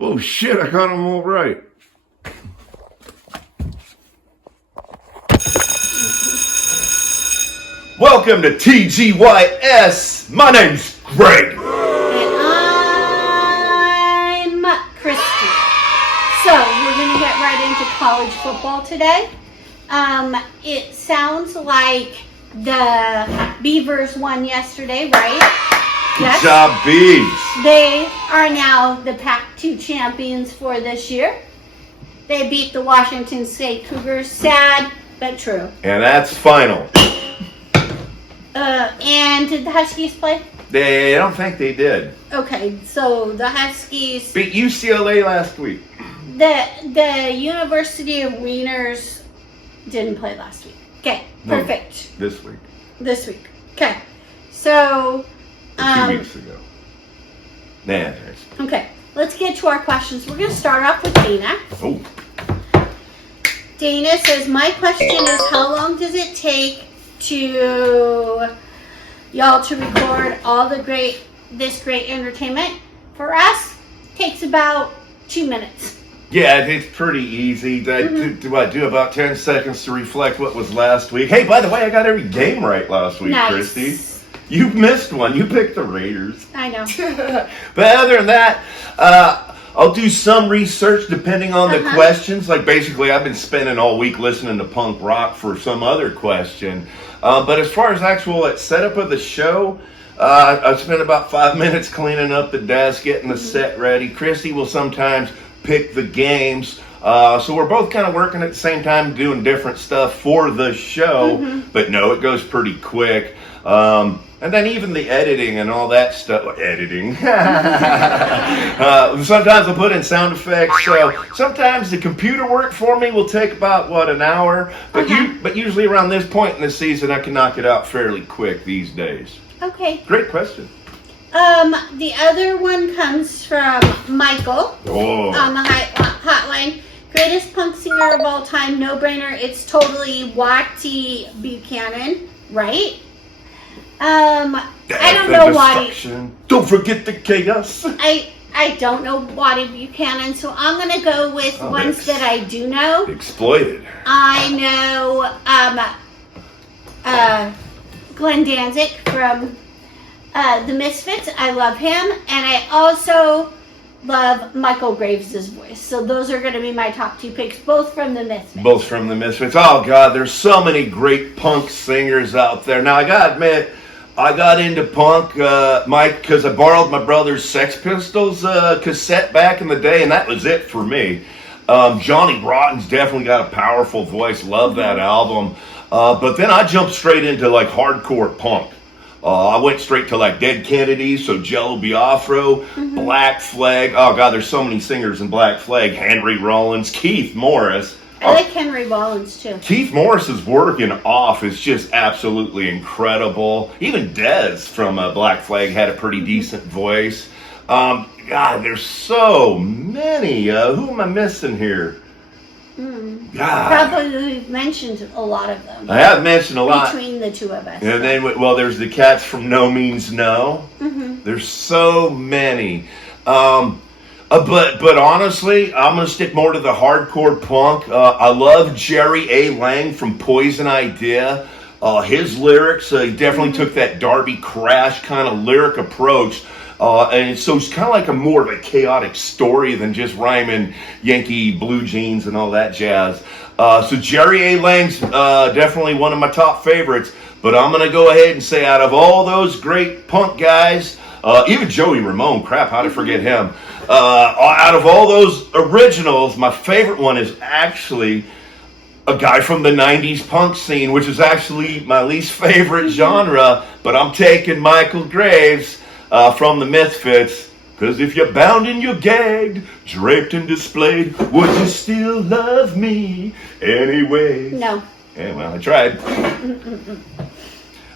Oh shit, I got them all right. Welcome to TGYS. My name's Greg. And I'm Christy. So we're going to get right into college football today. It sounds like the Beavers won yesterday, right? Good job, Beavs. They are now the Pac-2 champions for this year. They beat the Washington State Cougars. Sad, but true. And that's final. And did the Huskies play? I don't think they did. Okay, so the Huskies beat UCLA last week. The University of Wieners didn't play last week. Okay, perfect. No, this week. This week. Okay. So 2 weeks ago. Nah, thanks. Okay, let's get to our questions. We're going to start off with Dana. Oh. Dana says, my question is, how long does it take to y'all to record all this great entertainment? For us, it takes about 2 minutes. Yeah, it's pretty easy. Do I do about 10 seconds to reflect what was last week? Hey, by the way, I got every game right last week, nice. Christy. You missed one. You picked the Raiders. I know. But other than that, I'll do some research depending on the questions. Like basically, I've been spending all week listening to punk rock for some other question. But as far as actual setup of the show, I spent about 5 minutes cleaning up the desk, getting the set ready. Christy will sometimes pick the games. So we're both kind of working at the same time, doing different stuff for the show. But no, it goes pretty quick. And then even the editing and all that stuff. Editing. Sometimes I'll put in sound effects. So sometimes the computer work for me will take about, an hour? But usually around this point in the season, I can knock it out fairly quick these days. Okay. Great question. The other one comes from Michael on the hotline. Greatest punk singer of all time, no brainer. It's totally Wattie Buchanan, right? I don't know Wattie. Don't forget the chaos. I don't know Wattie Buchanan, so I'm gonna go with ones that I do know. Exploited. I know Glenn Danzig from the Misfits. I love him, and I also love Michael Graves' voice. So those are going to be my top 2 picks, both from the Misfits. Both from the Misfits. Oh, God, there's so many great punk singers out there. Now, I got to admit, I got into punk, Mike, because I borrowed my brother's Sex Pistols cassette back in the day, and that was it for me. Johnny Rotten's definitely got a powerful voice. Love that album. But then I jumped straight into, hardcore punk. I went straight to Dead Kennedys, so Jello Biafra, Black Flag. Oh God, there's so many singers in Black Flag. Henry Rollins, Keith Morris. I like Henry Rollins too. Keith Morris's working off is just absolutely incredible. Even Dez from Black Flag had a pretty decent voice. God, there's so many. Who am I missing here? God. Probably mentioned a lot of them. I have mentioned a lot. Between the two of us. And then, there's the cats from No Means No. There's so many. But honestly, I'm going to stick more to the hardcore punk. I love Jerry A. Lang from Poison Idea. His lyrics, he definitely took that Darby Crash kind of lyric approach. And so it's kind of like more of a chaotic story than just rhyming Yankee blue jeans and all that jazz. So Jerry A. Lang's definitely one of my top favorites. But I'm going to go ahead and say out of all those great punk guys, even Joey Ramone, crap, how to forget him. Out of all those originals, my favorite one is actually a guy from the 90s punk scene, which is actually my least favorite genre. But I'm taking Michael Graves from the Misfits, because if you're bound and you're gagged, draped and displayed, would you still love me anyway? No. Yeah, well, I tried.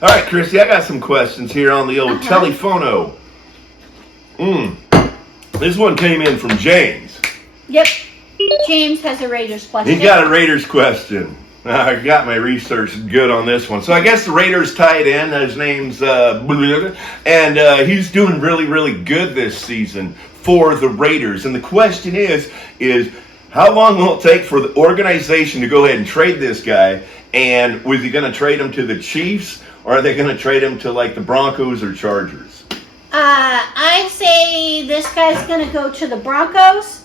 All right, Christy, I got some questions here on the old telephono. This one came in from James. Yep. James has a Raiders question. He got a Raiders question. I got my research good on this one. So I guess the Raiders tight end, his name's and he's doing really, really good this season. for the Raiders. And the question is how long will it take for the organization to go ahead and trade this guy? And was he going to trade him to the Chiefs, or are they going to trade him to like the Broncos or Chargers? I say this guy's going to go to the Broncos,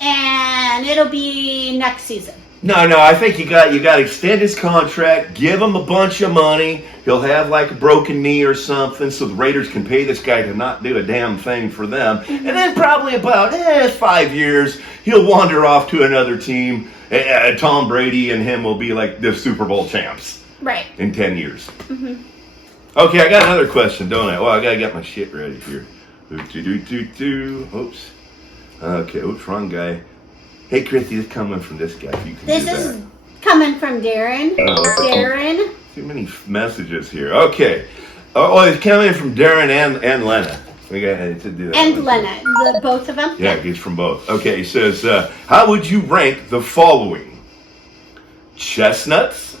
and it'll be next season. No, I think you got to extend his contract, give him a bunch of money. He'll have like a broken knee or something, so the Raiders can pay this guy to not do a damn thing for them. And then probably about 5 years, he'll wander off to another team. Tom Brady and him will be like the Super Bowl champs. Right. In 10 years. Mm-hmm. Okay, I got another question, don't I? Well, I got to get my shit ready here. Oops. Okay, oops, wrong guy. Hey, Christy, this is coming from this guy. If you can this is coming from Darren. Darren. Too many messages here. Okay. Oh, it's coming from Darren and Lena. We got to do that. And Lena, both of them? Yeah, it's from both. Okay, he says, how would you rank the following? Chestnuts,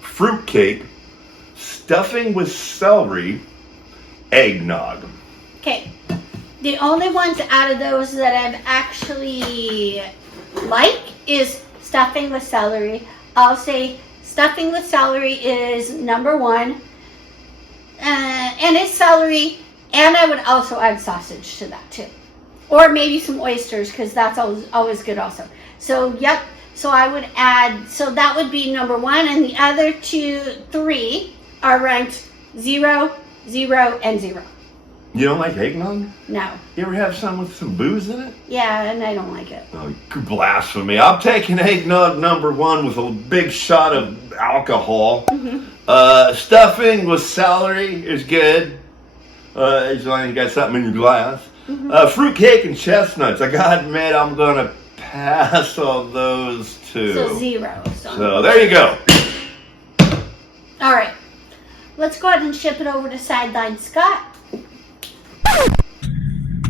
fruitcake, stuffing with celery, eggnog. Okay. The only ones out of those that I've actually like is stuffing with celery. I'll say stuffing with celery is number one. And it's celery, and I would also add sausage to that too. Or maybe some oysters, because that's always good also. So, yep. So I would add, so that would be number one, and the other 3 are ranked 0, 0, and 0. You don't like eggnog? No. You ever have some with some booze in it? Yeah, and I don't like it. Oh, blasphemy. I'm taking eggnog number one with a big shot of alcohol. Mm-hmm. Stuffing with celery is good. As long as you got something in your glass. Mm-hmm. Fruitcake and chestnuts. I gotta admit, I'm gonna pass on those two. So 0. So there you go. All right. Let's go ahead and ship it over to Sideline Scott.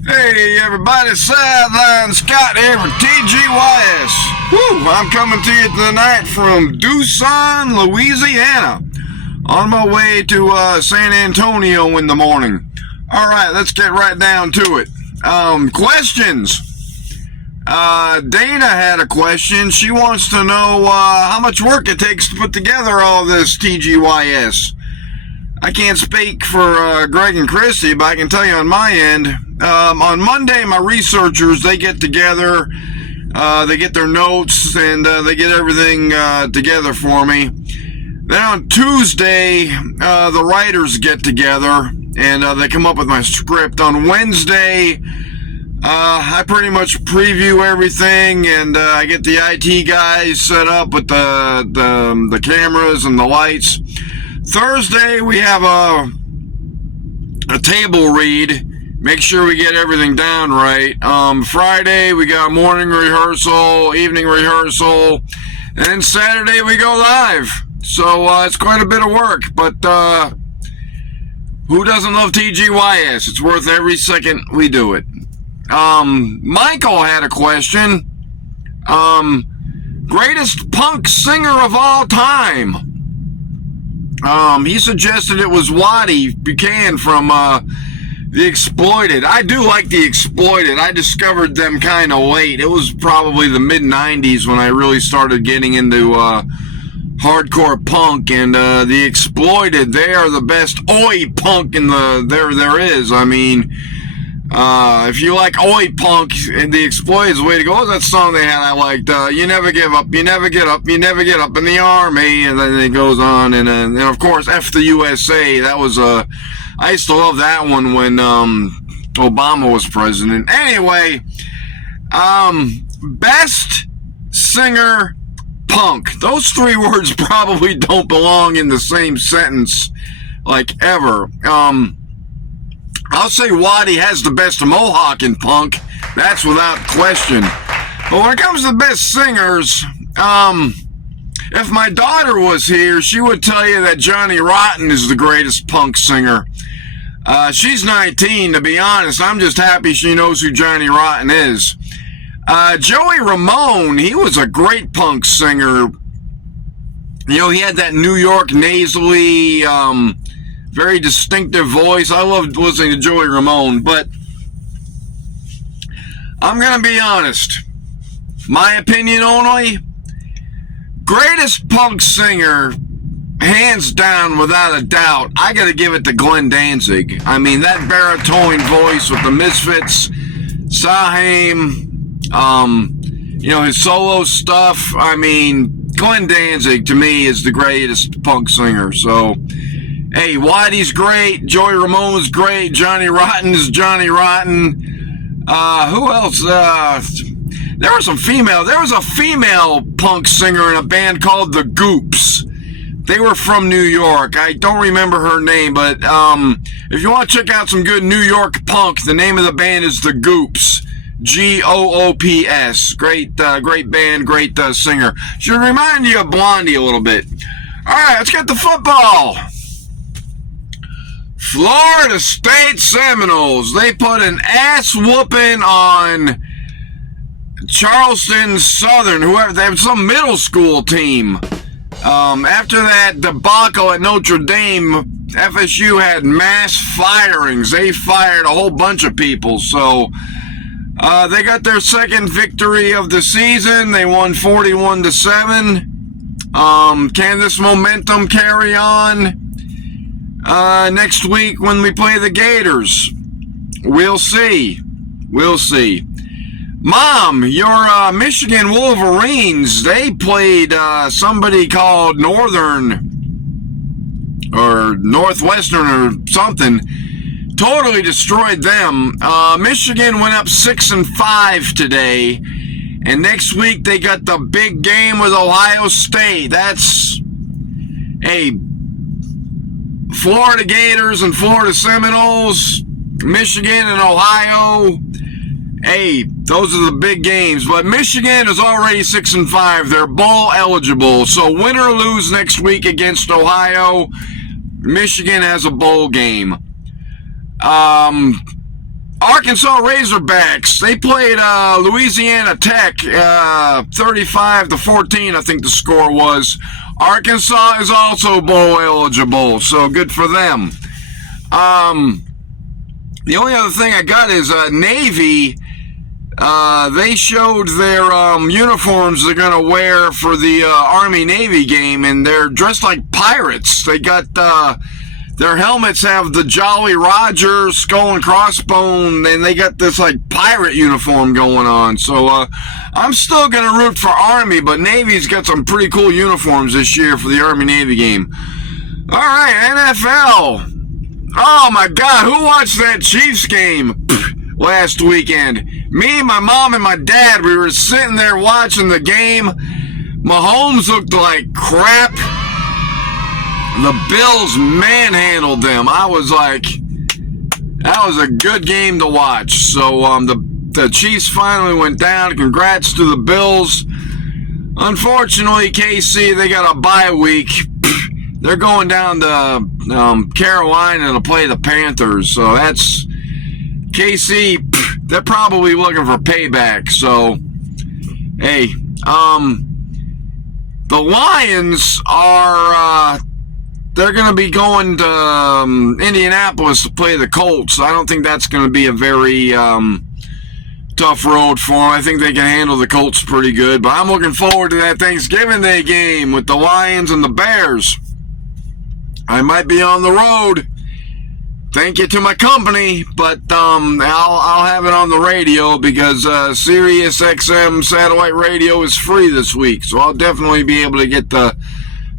Hey everybody, Sideline Scott here for TGYS. Woo! I'm coming to you tonight from Tucson, Louisiana. On my way to San Antonio in the morning. Alright, let's get right down to it. Questions. Dana had a question. She wants to know how much work it takes to put together all this TGYS. I can't speak for Greg and Christy, but I can tell you on my end. On Monday, my researchers, they get together, they get their notes, and they get everything together for me. Then on Tuesday, the writers get together, and they come up with my script. On Wednesday, I pretty much preview everything, and I get the IT guys set up with the cameras and the lights. Thursday, we have a table read. Make sure we get everything down right. Friday, we got morning rehearsal, evening rehearsal, and then Saturday, we go live. So it's quite a bit of work, but who doesn't love TGYS? It's worth every second we do it. Michael had a question. Greatest punk singer of all time. He suggested it was Waddy Buchanan from The Exploited. I do like The Exploited. I discovered them kind of late. It was probably the mid-90s when I really started getting into hardcore punk, and The Exploited, they are the best oi punk there is. I mean, if you like oi punk, and The Exploited is the way to go. What was that song they had I liked? You never give up, you never get up, you never get up in the army, and then it goes on, and of course F the USA. That was I used to love that one when Obama was president. Anyway, best singer punk. Those 3 words probably don't belong in the same sentence, like, ever. I'll say Waddy has the best Mohawk in punk. That's without question. But when it comes to best singers, if my daughter was here, she would tell you that Johnny Rotten is the greatest punk singer. She's 19, to be honest. I'm just happy she knows who Johnny Rotten is. Joey Ramone, he was a great punk singer. You know, he had that New York nasally, very distinctive voice. I loved listening to Joey Ramone, but I'm going to be honest. My opinion only. Greatest punk singer, hands down, without a doubt, I got to give it to Glenn Danzig. I mean, that baritone voice with the Misfits, Saheim, his solo stuff. I mean, Glenn Danzig, to me, is the greatest punk singer. So, hey, Whitey's great. Joey Ramone's great. Johnny Rotten is Johnny Rotten. Who else? There was a female punk singer in a band called The Goops. They were from New York. I don't remember her name, but if you want to check out some good New York punk, the name of the band is The Goops. Goops. Great band, great singer. Should remind you of Blondie a little bit. All right, let's get to football. Florida State Seminoles. They put an ass whooping on Charleston Southern, whoever. They have some middle school team. After that debacle at Notre Dame, FSU had mass firings. They fired a whole bunch of people. So they got their second victory of the season. They won 41-7. Can this momentum carry on next week when we play the Gators? We'll see. We'll see. Mom, your Michigan Wolverines, they played somebody called Northern or Northwestern or something. Totally destroyed them. Michigan went up 6-5 today. And next week they got the big game with Ohio State. That's Florida Gators and Florida Seminoles, Michigan and Ohio. Hey, those are the big games. But Michigan is already 6-5. They're bowl eligible. So win or lose next week against Ohio, Michigan has a bowl game. Arkansas Razorbacks, they played Louisiana Tech 35-14, I think the score was. Arkansas is also bowl eligible, so good for them. The only other thing I got is Navy. They showed their uniforms they're going to wear for the Army-Navy game, and they're dressed like pirates. They got their helmets have the Jolly Roger skull and crossbone, and they got this like pirate uniform going on. So I'm still going to root for Army, but Navy's got some pretty cool uniforms this year for the Army-Navy game. All right, NFL. Oh, my God, who watched that Chiefs game last weekend? Me, my mom, and my dad, we were sitting there watching the game. Mahomes looked like crap. The Bills manhandled them. I was like, that was a good game to watch. So the Chiefs finally went down. Congrats to the Bills. Unfortunately, KC, they got a bye week. They're going down to Carolina to play the Panthers. So that's KC. They're probably looking for payback. So, hey, the Lions are they're going to be going to Indianapolis to play the Colts. I don't think that's going to be a very tough road for them. I think they can handle the Colts pretty good. But I'm looking forward to that Thanksgiving Day game with the Lions and the Bears. I might be on the road. Thank you to my company, but I'll have it on the radio because Sirius XM satellite radio is free this week, so I'll definitely be able to get the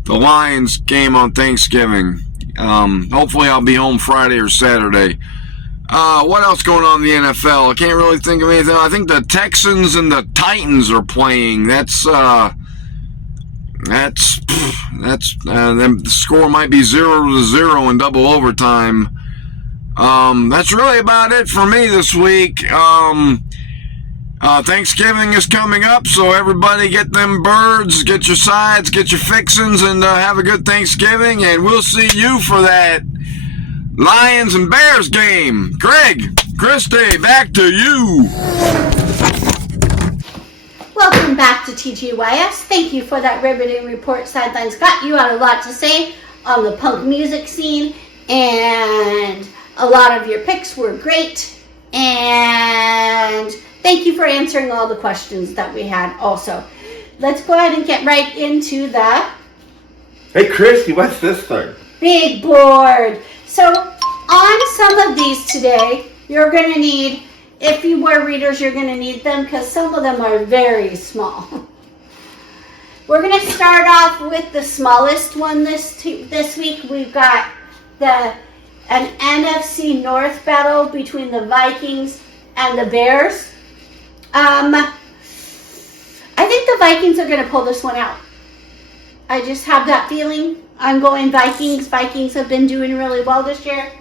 Lions game on Thanksgiving. Hopefully I'll be home Friday or Saturday. What else going on in the NFL? I can't really think of anything. I think the Texans and the Titans are playing. The score might be 0-0 in double overtime. That's really about it for me this week. Thanksgiving is coming up, so everybody get them birds, get your sides, get your fixins, and have a good Thanksgiving, and we'll see you for that Lions and Bears game. Greg, Christy, back to you. Welcome back to TGYS. Thank you for that riveting report, Sideline Scott. You had a lot to say on the punk music scene, and a lot of your picks were great, and thank you for answering all the questions that we had also. Let's go ahead and get right into the Hey, Christy, what's this thing? big board. So on some of these today, you're going to need, if you were readers, you're going to need them because some of them are very small. We're going to start off with the smallest one this week. We've got an NFC North battle between the Vikings and the Bears. I think the Vikings are going to pull this one out. I just have that feeling. I'm going Vikings. Vikings have been doing really well this year.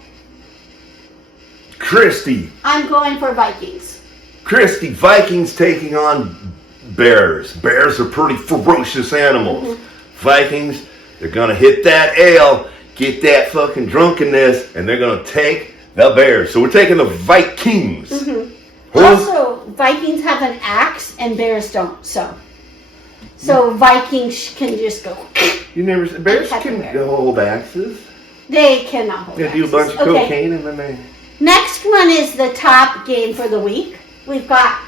Christy. I'm going for Vikings. Christy, Vikings taking on Bears. Bears are pretty ferocious animals. Mm-hmm. Vikings, they're going to hit that ale, get that fucking drunkenness, and they're going to take the Bears. So we're taking the Vikings. Mm-hmm. Huh? Also, Vikings have an axe and Bears don't. So Vikings can just go. You never said Bears Attack can the bear. hold axes. They cannot hold They do a axes. bunch of Okay. cocaine and then they... Next one is the top game for the week. We've got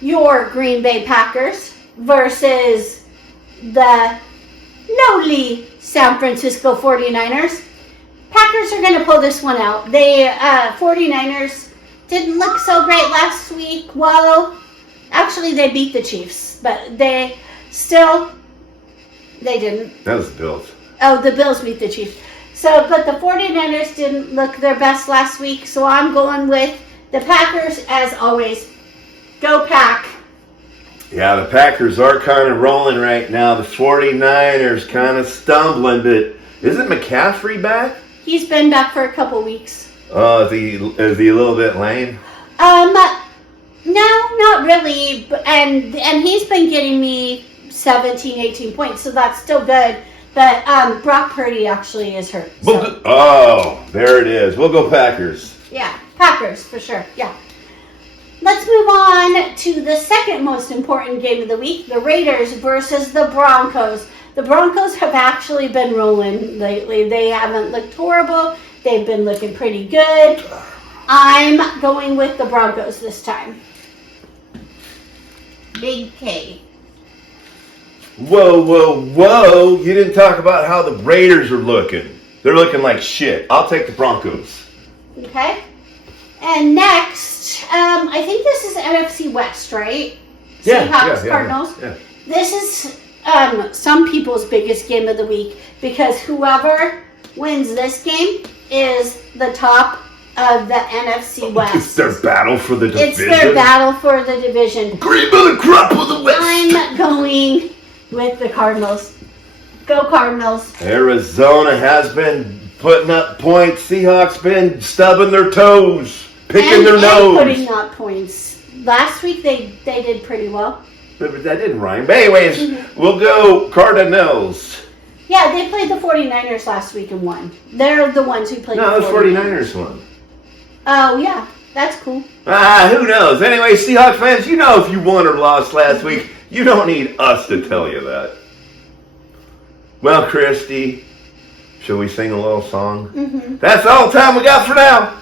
your Green Bay Packers versus the lowly San Francisco 49ers. Packers are going to pull this one out. They 49ers didn't look so great last week. Well, actually they beat the Chiefs, but they didn't. That was the Bills. Oh, the Bills beat the Chiefs. So, but the 49ers didn't look their best last week, so I'm going with the Packers as always. Go Pack. Yeah, the Packers are kind of rolling right now. The 49ers kind of stumbling, but isn't McCaffrey back? He's been back for a couple weeks. Is he a little bit lame? No, not really. And he's been getting me 17, 18 points, so that's still good. But Brock Purdy actually is hurt. So. Oh, there it is. We'll go Packers. Yeah, Packers for sure. Yeah. Let's move on to the second most important game of the week, the Raiders versus the Broncos. The Broncos have actually been rolling lately. They haven't looked horrible. They've been looking pretty good. I'm going with the Broncos this time. Big K. Whoa, whoa, whoa. You didn't talk about how the Raiders are looking. They're looking like shit. I'll take the Broncos. Okay. And next, I think this is NFC West, right? Seahawks, Cardinals. Yeah. This is some people's biggest game of the week because whoever wins this game is the top of the NFC West. It's their battle for the division. It's their battle for the division. Cream of the crop of the West. I'm going with the Cardinals. Go Cardinals. Arizona has been putting up points. Seahawks been stubbing their toes, picking their nose. And putting up points. Last week they did pretty well. But that didn't rhyme. But anyways, we'll go Cardinals. Yeah, they played the 49ers last week and won. They're the ones who played No, the the 49ers won. Oh, yeah. That's cool. Who knows? Anyway, Seahawks fans, you know if you won or lost last week, you don't need us to tell you that. Well, Christy, shall we sing a little song? Mm-hmm. That's all the time we got for now.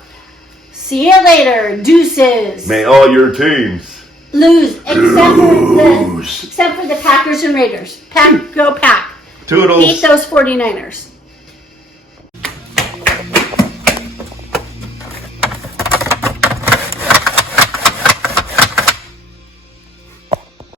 See you later. Deuces. May all your teams Lose, except for the Packers and Raiders. Go Pack. Toodles. Beat those 49ers.